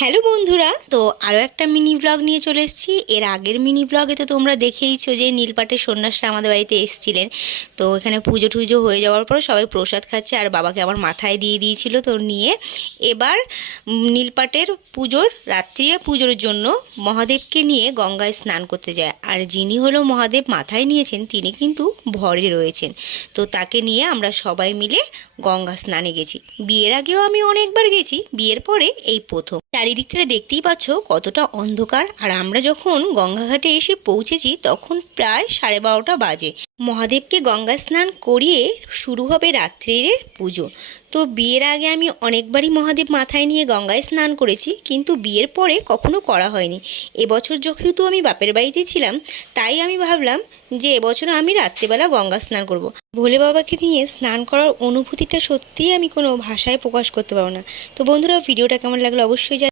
Hello বন্ধুরা, তো আরও একটা মিনি ব্লগ নিয়ে চলে এসেছি। এর আগের মিনি ব্লগে তো তোমরা দেখেইছো যে নীলপাটের সন্ন্যাসরা আমাদের বাড়িতে এসেছিলেন। তো এখানে পুজো টুজো হয়ে যাওয়ার পর সবাই প্রসাদ খাচ্ছে আর বাবাকে আমার মাথায় দিয়ে দিয়েছিল। তো নিয়ে এবার নীলপাটের রাত্রিরে পুজোর জন্য মহাদেবকে নিয়ে গঙ্গায় স্নান করতে যায়। আর যিনি হলো মহাদেব মাথায় নিয়েছেন তিনি কিন্তু ভরে রয়েছেন। তো তাকে নিয়ে আমরা সবাই মিলে গঙ্গা স্নানে গেছি। বিয়ের আগেও আমি অনেকবার গেছি, বিয়ের পরে এই প্রথম। চারিদিকটা দেখতেই পাচ্ছ কতটা অন্ধকার। আর আমরা যখন গঙ্গাঘাটে এসে পৌঁছেছি তখন প্রায় 12:30 বাজে। মহাদেবকে গঙ্গা স্নান করিয়ে শুরু হবে রাত্রিরে পুজো। তো বিয়ের আগে আমি অনেকবারই মহাদেব মাথায় নিয়ে গঙ্গায় স্নান করেছি, কিন্তু বিয়ের পরে কখনো করা হয়নি। এবছর যেহেতু আমি বাপের বাড়িতে ছিলাম, তাই আমি ভাবলাম যে এবছর আমি রাত্রেবেলা গঙ্গা স্নান করব। ভোলে বাবাকে নিয়ে স্নান করার অনুভূতিটা সত্যিই আমি কোনো ভাষায় প্রকাশ করতে পারবো না। তো বন্ধুরা, ভিডিওটা কেমন লাগলো অবশ্যই